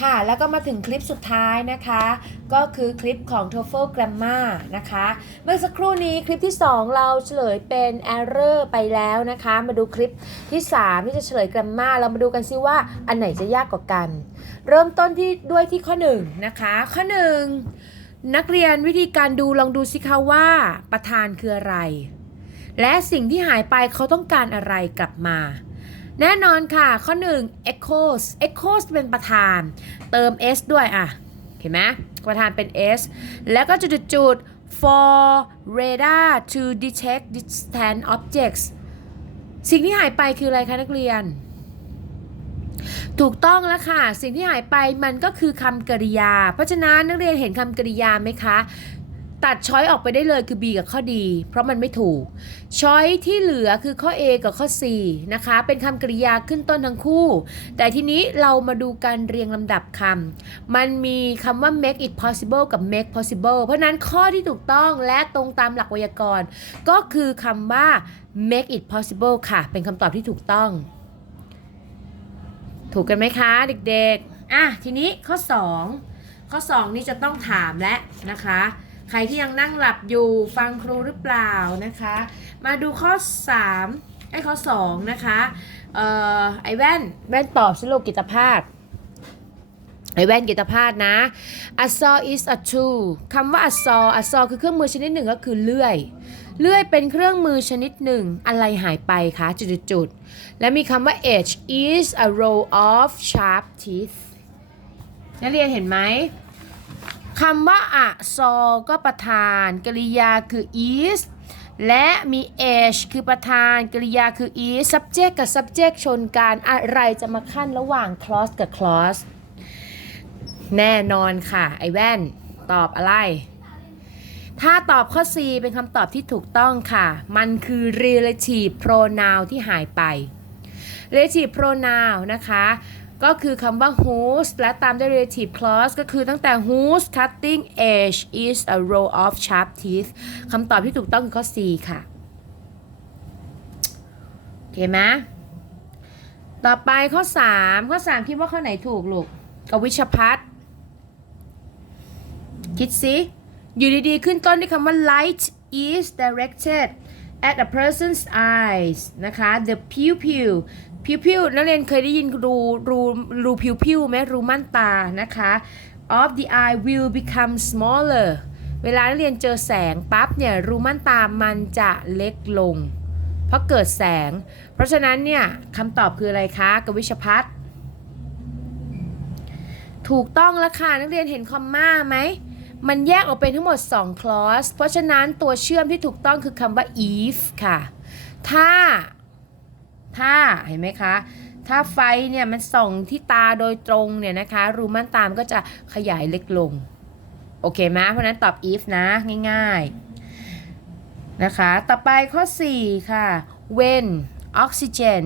ค่ะ แล้วก็มาถึงคลิปสุดท้ายนะคะ ก็คือคลิปของ TOEFL Grammar นะคะ เมื่อสักครู่นี้คลิปที่ 2 เราเฉลยเป็น error ไปแล้วนะคะ มาดูคลิปที่ 3 ที่จะเฉลย grammar เรามาดูกันซิว่าอันไหนจะยากกว่ากัน เริ่มต้นที่ด้วยที่ข้อ 1 นะคะ ข้อ 1 นักเรียนวิธีการดูลองดูสิคะว่าประธานคืออะไร และสิ่งที่หายไปเขาต้องการอะไรกลับมา แน่นอนค่ะ ข้อ 1 echoes echoes เป็นประธาน เติม s ด้วยอะ เห็นไหมประธานเป็น s แล้วก็จุดจุดๆ for radar to detect distant objects สิ่งที่หายไปคืออะไรคะนักเรียน ถูกต้องแล้วค่ะ สิ่งที่หายไปมันก็คือคำกริยา เพราะฉะนั้นนักเรียนเห็นคำกริยาไหมคะ ตัดช้อยออกไปได้เลยคือ B กับข้อ D เพราะมันไม่ถูก ช้อยที่เหลือคือข้อ A กับข้อ C นะคะ เป็นคำกริยาขึ้นต้นทั้งคู่ แต่ทีนี้เรามาดูการเรียงลำดับคำ มันมีคำว่า make it possible กับ make possible เพราะนั้นข้อที่ถูกต้องและตรงตามหลักไวยากรณ์ ก็คือคำว่า make it possible ค่ะ เป็นคำตอบที่ถูกต้อง ถูกกันไหมคะเด็กๆ อะทีนี้ข้อ 2 ข้อ 2 นี่จะต้องถามแล้วนะคะ ใครที่ยังนั่งหลับอยู่ฟังครูหรือเปล่านะคะ มาดูข้อ 3 ไอ้ข้อ 2 นะคะเอ่อไอแว่นแว่นตอบสโลกกิตภาพไอแว่นกิตภาพนะ a saw is a tool คำว่า a saw a saw คือเครื่องมือชนิดหนึ่งก็คือเลื่อย เลื่อยเป็นเครื่องมือชนิดหนึ่ง อะไรหายไปคะจุดๆ และมีคำว่า edge is a row of sharp teeth นักเรียนเห็นไหม คำว่าอะซอก็ประธาน กริยาคือ is และมี as คือประธานกริยาคือ is subject กับ subject ชนกันอะไรจะมาขั้นระหว่าง clause กับ clause แน่นอนค่ะ ไอแว่น ตอบอะไร ถ้าตอบข้อ C เป็นคำตอบที่ถูกต้องค่ะ มันคือ relative pronoun ที่หายไป relative pronoun นะคะ ก็คือคำว่า whose และตามด้วย relative clause ก็คือตั้งแต่ whose cutting edge is a row of sharp teeth คำตอบที่ถูกต้องคือข้อ C ค่ะ โอเคไหมต่อไปข้อ 3 ข้อ 3 คิดว่าข้อไหนถูกลูกกวิชพัฒน์คิดสิอยู่ดีๆ ขึ้นต้นด้วยคำว่า light is directed at a person's eyes นะคะ the pupil pupil นักเรียนเคยได้ยินรูรูรู pupil ไหมรูม่านตานะคะ of the eye will become smaller เวลานักเรียนเจอแสงปั๊บเนี่ยรูม่านตามันจะเล็กลง เพราะเกิดแสง เพราะฉะนั้นเนี่ยคำตอบคืออะไรคะกวิชพัฒน์ถูกต้องแล้วค่ะนักเรียนเห็นคอมมาไหมมันแยกออกเป็นทั้งหมด 2 clause เพราะฉะนั้นตัวเชื่อมที่ถูกต้องคือคำว่า if ค่ะ ถ้า ถ้าเห็นไหมคะ ถ้าไฟเนี่ยมันส่องที่ตาโดยตรงเนี่ยนะคะ รูม่านตามนก็จะขยายเล็กลง โอเคไหมเพราะฉะนั้นตอบ if นะ ง่ายๆ นะคะ ต่อไปข้อ 4 ค่ะ when oxygen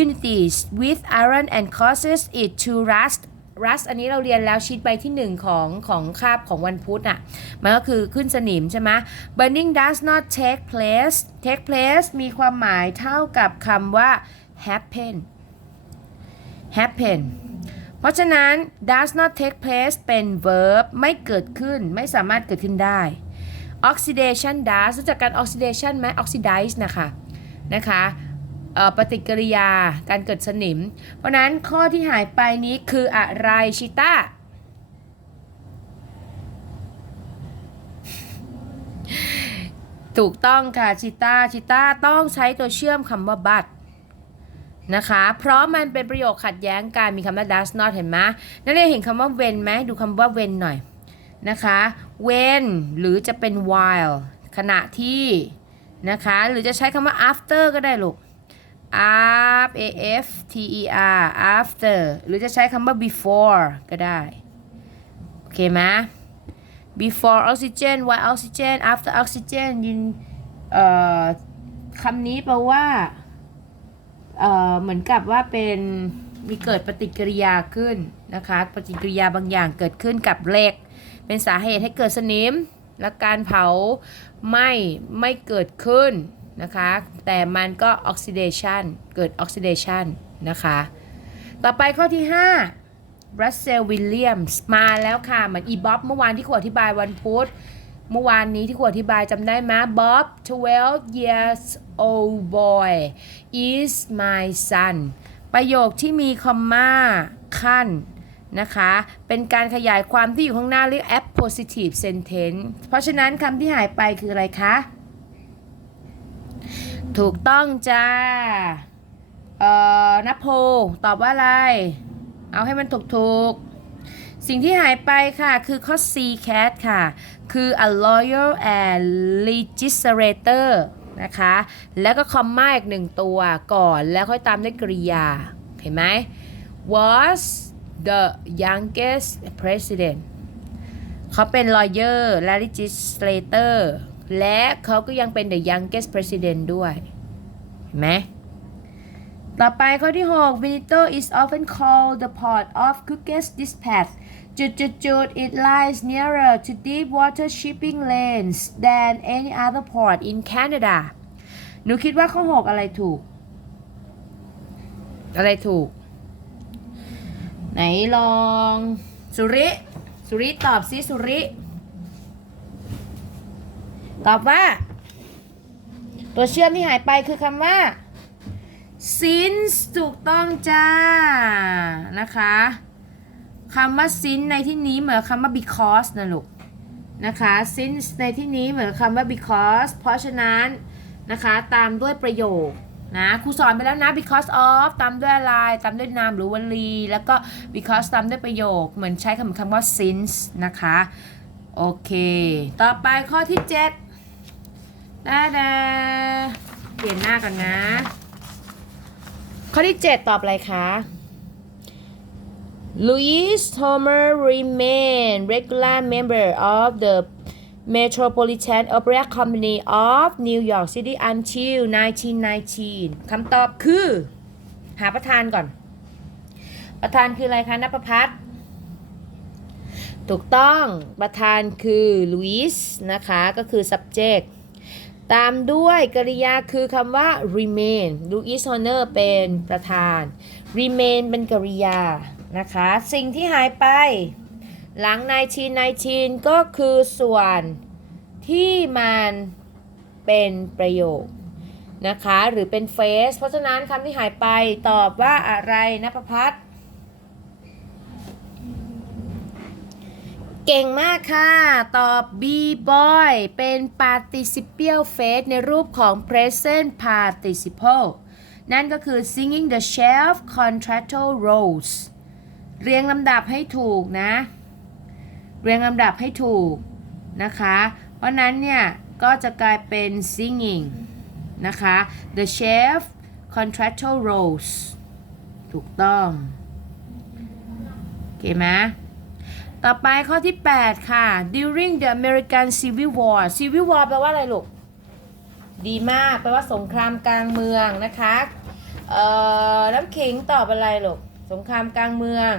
unites with iron and causes it to rust rust อันนี้เราเรียนแล้วชีตใบที่ 1 ของของคาบของวันพุธอะมันก็คือขึ้นสนิมใช่ไหม burning does not take place take place มีความหมายเท่ากับคำว่า happen happen เพราะฉะนั้น does not take place เป็น verb ไม่เกิดขึ้นไม่สามารถเกิดขึ้นได้ oxidation does รู้จักการ oxidation ไหม oxidize นะคะนะคะ ปฏิกิริยาการเกิดสนิม เพราะนั้นข้อที่หายไปนี้คืออะไรชิต้าถูกต้องค่ะชิต้าชิต้าต้องใช้ตัวเชื่อมคำว่า but นะคะ เพราะมันเป็นประโยคขัดแย้งกันมีคำว่า does not เห็นไหมนักเรียนเห็นคำว่า when ไหมดูคำว่า when หน่อยนะคะ when หรือจะเป็น while ขณะที่นะคะ หรือจะใช้คำว่า after ก็ได้ลูก af a f t e r after หรือจะใช้คำว่า before ก็ได้ โอเคไหม before oxygen while oxygen after oxygen ยินคำนี้แปลว่าเเหมือนกับว่าเป็นมีเกิดปฏิกิริยาขึ้นนะคะ ปฏิกิริยาบางอย่างเกิดขึ้นกับเหล็ก เป็นสาเหตุให้เกิดสนิม และการเผาไหม้ไม่เกิดขึ้น นะคะ แต่มันก็ออกซิเดชันเกิดออกซิเดชันนะคะ ต่อไปข้อที่ 5 รัสเซลวิลเลียมส์มาแล้วค่ะ เหมือนอีบ๊อบเมื่อวานที่ขวอธิบายวันพุธเมื่อวานนี้ที่ขวอธิบายจำได้ไหมบ๊อบ12 years old boy is my son ประโยคที่มีคอมมาขั้นนะคะ เป็นการขยายความที่อยู่ข้างหน้าเรียก appositive sentence เพราะฉะนั้นคำที่หายไปคืออะไรคะ ถูกต้องจ้า เอ่อนโพตอบว่าอะไร เอาให้มันถูกถูกๆ สิ่งที่หายไปค่ะ คือข้อ C cat ค่ะ คือ a lawyer and legislator นะคะ แล้วก็คอมมาอีกหนึ่งตัวก่อนแล้วค่อยตามด้วยกริยา เห็นไหม was the youngest president เขาเป็น lawyer และ legislator และเขาก็ยังเป็น the youngest president ด้วยเห็นไหมต่อไปข้อที่6 Veneto is often called the port of quickest dispatch จุดจุดจุด it lies nearer to deep water shipping lanes than any other port in Canada หนูคิดว่าข้อ 6 อะไรถูก อะไรถูก ไหนลอง สุริ สุริตอบสิสุริ ตอบว่า ตัวเชื่อมที่หายไปคือคำว่า since ถูกต้องจ้า นะคะคำว่า since ในที่นี้เหมือนคำว่า because นะลูก นะคะ since ในที่นี้เหมือนคำว่า because เพราะฉะนั้นนะคะ ตามด้วยประโยคนะครูสอนไปแล้วนะ because of ตามด้วยอะไร ตามด้วยนามหรือวลี แล้วก็ because ตามด้วยประโยค เหมือนใช้คำคำว่า since นะคะ โอเค ต่อไปข้อที่ 7 ดาดาเปลี่ยนหน้าก่อนนะ ข้อที่เจ็ดตอบอะไรคะลุยส์โทเมอร์ remain regular member of the Metropolitan Opera Company of New York City until 1919 คำตอบคือ หาประธานก่อน ประธานคืออะไรคะนภพัฒน์ถูกต้องประธานคือลุยส์นะคะ ก็คือ subject ตามด้วยกริยาคือคำว่า remain Louis Honor เป็นประธาน remain เป็นกริยานะคะ สิ่งที่หายไป หลัง1919ก็คือส่วนที่มันเป็นประโยคนะคะ หรือเป็นเฟสเพราะฉะนั้นคำที่หายไปตอบว่าอะไรนะประพัฒน์ เก่งมากค่ะ ตอบ B boy เป็น participial phrase ในรูปของ present participle นั่นก็คือ singing the shelf contractual roles เรียงลำดับให้ถูกนะ เรียงลำดับให้ถูกนะคะ เพราะนั้นเนี่ย ก็จะกลายเป็น singing นะคะ the chef contractual roles ถูกต้อง โอเคไหม ต่อไปข้อที่ 8 ค่ะ during the American Civil War Civil War แปลว่าอะไรลูก ดีมาก แปลว่าสงครามกลางเมืองนะคะเอ่อน้ำขิงตอบอะไรลูก สงครามกลางเมือง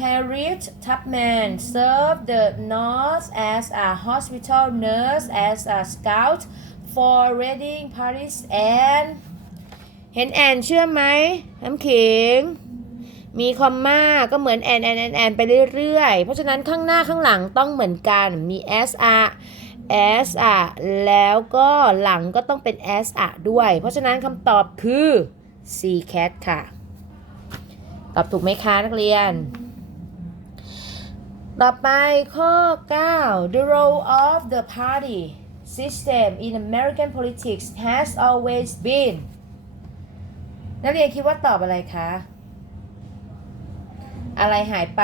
Harriet Tubman served the North as a hospital nurse as a scout for wedding parties and เห็นแอนเชื่อไหมน้ำขิง มีคอมมาก็เหมือนแอนแอนแอนแอนไปเรื่อยๆ เพราะฉะนั้นข้างหน้าข้างหลังต้องเหมือนกัน มี s r s r แล้วก็หลังก็ต้องเป็น s r ด้วย เพราะฉะนั้นคำตอบคือ c cat ค่ะ ตอบถูกไหมคะนักเรียน ต่อไปข้อ 9 The role of the party system in American politics has always been นักเรียนคิดว่าตอบอะไรคะ อะไรหายไป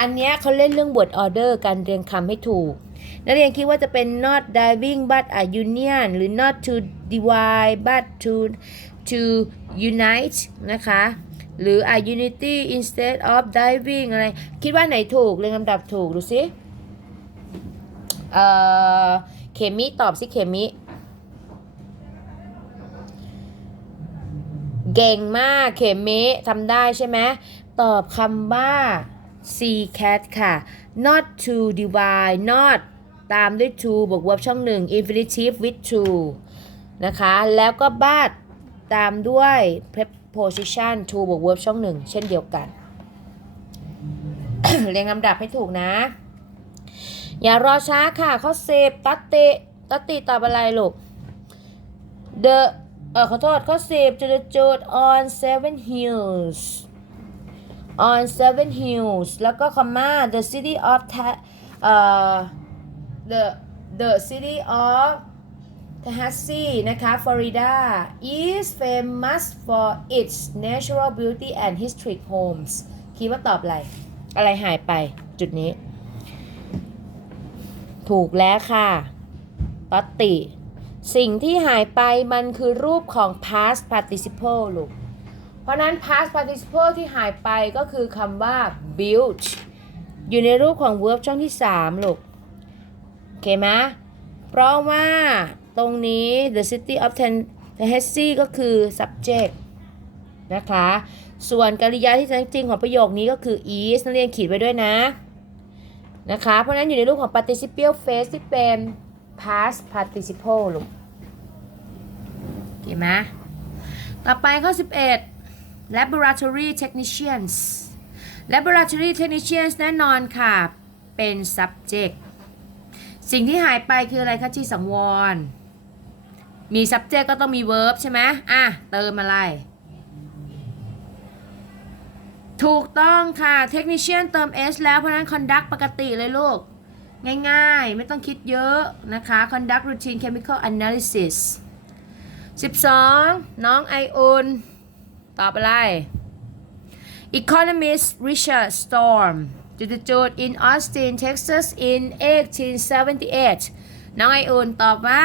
อันเนี้ยเขาเล่นเรื่อง word order การเรียงคำให้ถูก นักเรียนคิดว่าจะเป็น not diving but a union หรือ not to divide but to to unite นะคะ หรือ a unity instead of diving อะไร คิดว่าไหนถูกเรียงลำดับถูก ดูสิเอ่อเคมิตอบสิเคมิเก่งมากเขมเมะทำได้ใช่ไหม ตอบคำว่า C cat ค่ะ not to divide not ตามด้วย to บวก verb ช่องหนึ่ง infinitive with to นะคะ แล้วก็ but ตามด้วย preposition to บวก verb ช่องหนึ่งเช่นเดียวกัน เรียงลำดับให้ถูกนะ อย่ารอช้าค่ะ ข้อสิบตัตติตัตติตอบอะไรลูก the เออขอโทษข้อสิบจุดจุด on seven hills on seven hills แล้วก็คอมมา the city of Ta- เอ่อ the the city of Tallahassee นะคะ Florida is famous for its natural beauty and historic homes คิดว่าตอบอะไร อะไรหายไปจุดนี้ ถูกแล้วค่ะตอตติ สิ่งที่หายไปมันคือรูปของ past participle ลูก เพราะนั้น past participle ที่หายไปก็คือคำว่า built อยู่ในรูปของ verb ช่องที่ 3 ลูก โอเคไหมเพราะว่าตรงนี้ the city of Tallahassee ก็คือ subject นะคะ ส่วนกริยาที่แท้จริงของประโยคนี้ก็คือ is นักเรียนขีดไว้ด้วยนะ นะคะ เพราะฉะนั้นอยู่ในรูปของ participial phrase ที่เป็น past participle ลูก โอเคไหมต่อไปข้อ 11 laboratory technicians laboratory technicians แน่นอนค่ะ เป็น subject สิ่งที่หายไปคืออะไรคะที่สังวร มี subject ก็ต้องมี verb ใช่ไหมอะ เติมอะไร ถูกต้องค่ะ technician เติม s แล้ว เพราะนั้น conduct ปกติเลยลูก ง่ายๆ ไม่ต้องคิดเยอะนะคะ conduct routine chemical analysis 12 น้องไออุน ตอบอะไร economist Richard Storm จุดจุด in Austin Texas in 1878 น้องไออุนตอบว่า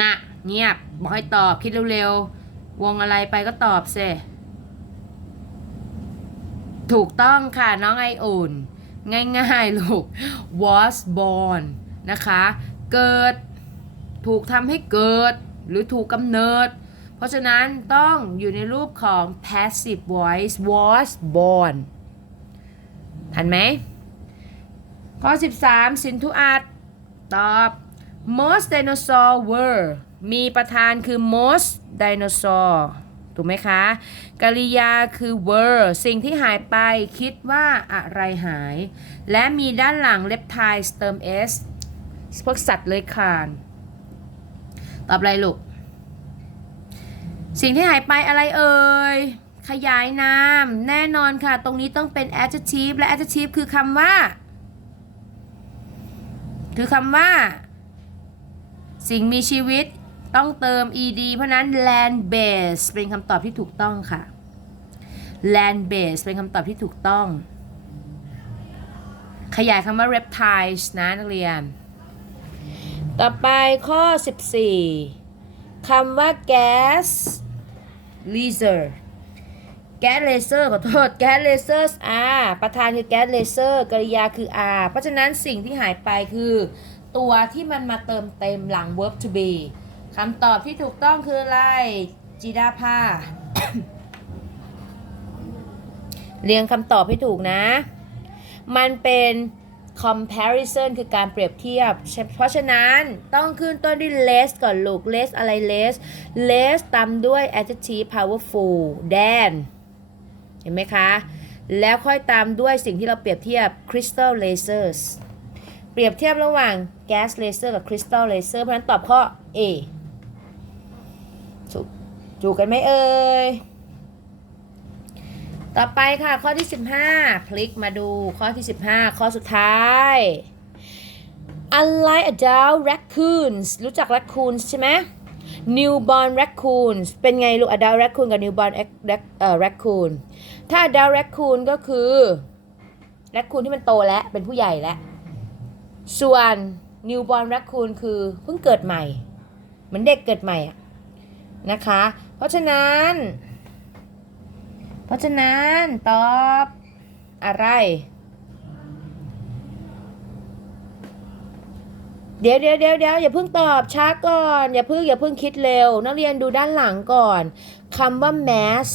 น่ะเงียบ บอกให้ตอบคิดเร็วๆ วงอะไรไปก็ตอบเซถูกต้องค่ะ น้องไออุ่น ง่ายๆ ลูก was born นะคะ เกิด ถูกทำให้เกิด หรือถูกกำเนิด ราะฉะนั้นต้องอยู่ในรูปของ passive voice was born ทันไหม ข้อ 13 สินทุอัดตอบ most dinosaur were มีประธานคือ most dinosaur ถูกไหมคะ กริยาคือ were สิ่งที่หายไปคิดว่าอะไรหาย และมีด้านหลัง reptiles เติม s พวกสัตว์เลื้อยคลาน ตอบอะไรลูก สิ่งที่หายไปอะไรเอ่ย ขยายนาม แน่นอนค่ะ ตรงนี้ต้องเป็น adjective และ adjective คือคำว่า คือคำว่า สิ่งมีชีวิตต้องเติม ed เพราะนั้น land base เป็นคำตอบที่ถูกต้องค่ะ land base เป็นคำตอบที่ถูกต้อง ขยายคำว่า reptiles นะนักเรียน ต่อไปข้อ 14 คำว่า gas laser แก๊สเลเซอร์ขอโทษแก๊สเลเซอร์ R ประธานคือแก๊สเลเซอร์กริยาคือ R เพราะฉะนั้นสิ่งที่หายไปคือ ตัวที่มันมาเติมเต็มหลัง verb to be คำตอบที่ถูกต้องคืออะไรจีดาภาเรียงคำตอบให้ถูกนะ มันเป็น comparison คือการเปรียบเทียบ เพราะฉะนั้นต้องขึ้นต้นด้วย less ก่อนลูก less อะไร less less ตามด้วย adjective powerful than เห็นไหมคะ แล้วค่อยตามด้วยสิ่งที่เราเปรียบเทียบ crystal lasers เปรียบเทียบระหว่าง gas laser กับ crystal laser เพราะฉะนั้นตอบข้อ A ถูกถูกันไหมเอ่ย ต่อไปค่ะข้อที่ 15 พลิกมาดูข้อที่ 15 ข้อสุดท้าย Unlike adult raccoons รู้จัก raccoons ใช่ไหม newborn raccoons เป็นไงลูก adult raccoon กับ newborn raccoon ถ้า adult raccoon ก็คือ raccoon ที่มันโตแล้ว เป็นผู้ใหญ่แล้ว ส่วน newborn raccoon คือเพิ่งเกิดใหม่ เหมือนเด็กเกิดใหม่อะนะคะ เพราะฉะนั้น ราะฉะนั้นตอบอะไร เดี๋ยวเดี๋ยวเดี๋ยวเดี๋ยวอย่าเพิ่งตอบช้าก่อน อย่าเพิ่งอย่าเพิ่งคิดเร็ว นักเรียนดูด้านหลังก่อนคำว่า mass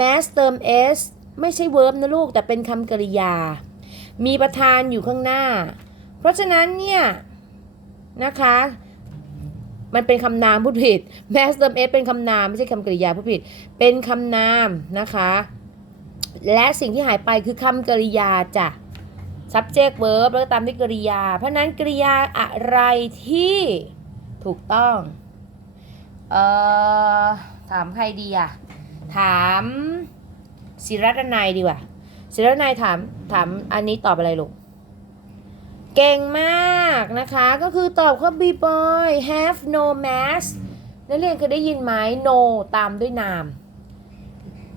mass เติม s ไม่ใช่ verb นะลูก แต่เป็นคำกริยา มีประธานอยู่ข้างหน้า เพราะฉะนั้นเนี่ยนะคะ มันเป็นคำนามพูดผิด mass เติม s เป็นคำนามไม่ใช่คำกริยาพูดผิด เป็นคำนามนะคะ และสิ่งที่หายไปคือคำกริยาจ้ะ subject verb แล้วก็ตามด้วยกริยา เพราะนั้นกริยาอะไรที่ถูกต้อง เอ่อ ถามใครดีอะถามศิรัตนัยดีกว่าศิรัตนัยถามถามอันนี้ตอบอะไรลูก เก่งมากนะคะ ก็คือตอบข้อ B boy have no mass นักเรียนเคยได้ยินไหม no ตามด้วยนาม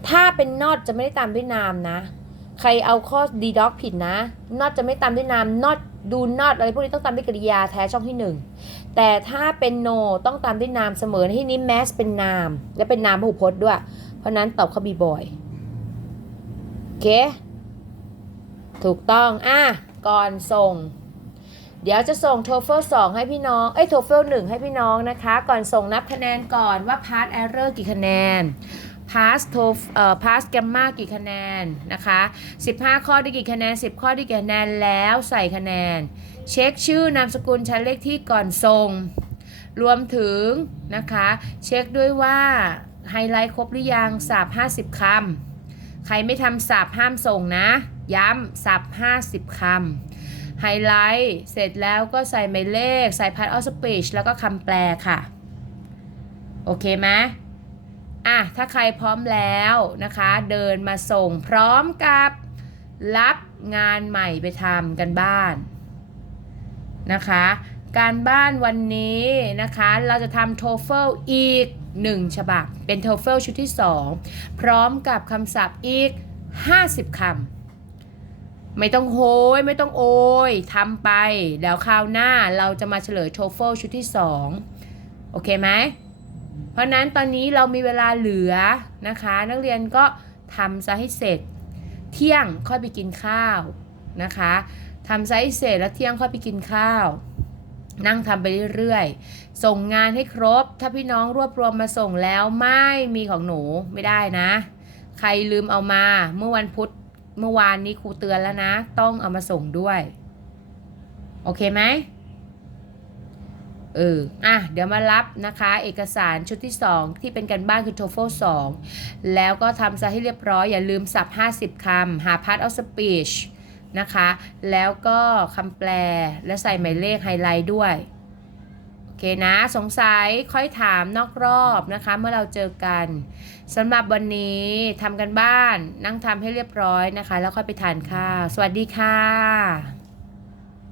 ถ้าเป็น not จะไม่ได้ตามด้วยนามนะ ใครเอาข้อ d doc ผิดนะ not จะไม่ตามด้วยนาม not do not อะไรพวกนี้ต้องตามด้วยกริยาแท้ช่องที่หนึ่งแต่ถ้าเป็น no ต้องตามด้วยนามเสมอในที่นี้ mass เป็นนาม และเป็นนามพหูพจน์ด้วย เพราะนั้นตอบข้อ b boy โอเค ถูกต้อง อะ ก่อนส่ง เดี๋ยวจะส่ง TOEFL 2ให้พี่น้อง เอ้ย TOEFL 1ให้พี่น้องนะคะ ก่อนส่งนับคะแนนก่อนว่า Pass Error กี่คะแนน Pass โทเอ่อ Pass Grammar กี่คะแนนนะคะ 15 ข้อได้กี่คะแนน 10 ข้อได้กี่คะแนนแล้วใส่คะแนน เช็คชื่อนามสกุลชั้นเลขที่ก่อนส่ง รวมถึงนะคะ เช็คด้วยว่าไฮไลท์ครบหรือยังสับ50 คำ ใครไม่ทำสับห้ามส่งนะ ย้ำสับ50 คำ ไฮไลท์เสร็จแล้วก็ใส่หมายเลข ใส่พาร์ทออฟสปีชแล้วก็คำแปลค่ะ โอเคไหมอะ ถ้าใครพร้อมแล้วนะคะ เดินมาส่งพร้อมกับรับงานใหม่ไปทำกันบ้านนะคะ การบ้านวันนี้นะคะเราจะทำ TOEFL อีก 1 ฉบับ เป็น TOEFL ชุดที่ 2 พร้อมกับคำศัพท์อีก 50คำ ไม่ต้องโหยไม่ต้องโอยทำไป แล้วคราวหน้าเราจะมาเฉลย TOEFL ชุดที่ 2 โอเคไหมเพราะนั้นตอนนี้เรามีเวลาเหลือนะคะ นักเรียนก็ทำซะให้เสร็จ เที่ยงค่อยไปกินข้าวนะคะทำซะให้เสร็จแล้วเที่ยงค่อยไปกินข้าว นั่งทำไปเรื่อยๆ ส่งงานให้ครบ ถ้าพี่น้องรวบรวมมาส่งแล้วไม่มีของหนูไม่ได้นะ ใครลืมเอามาเมื่อวันพุธ เมื่อวานนี้ครูเตือนแล้วนะ ต้องเอามาส่งด้วย โอเคไหมเออ อะ เดี๋ยวมารับนะคะ เอกสารชุดที่ 2 ที่เป็นการบ้านคือ TOEFL 2แล้วก็ทำซะให้เรียบร้อย อย่าลืมสับ 50 คำ หา part of speech นะคะ แล้วก็คำแปลและใส่หมายเลขไฮไลท์ด้วย อเคนะ สงสัยค่อยถามนอกรอบนะคะ เมื่อเราเจอกันสำหรับวันนี้ทำกันบ้านนั่งทำให้เรียบร้อยนะคะ แล้วค่อยไปทานข้าว สวัสดีค่ะ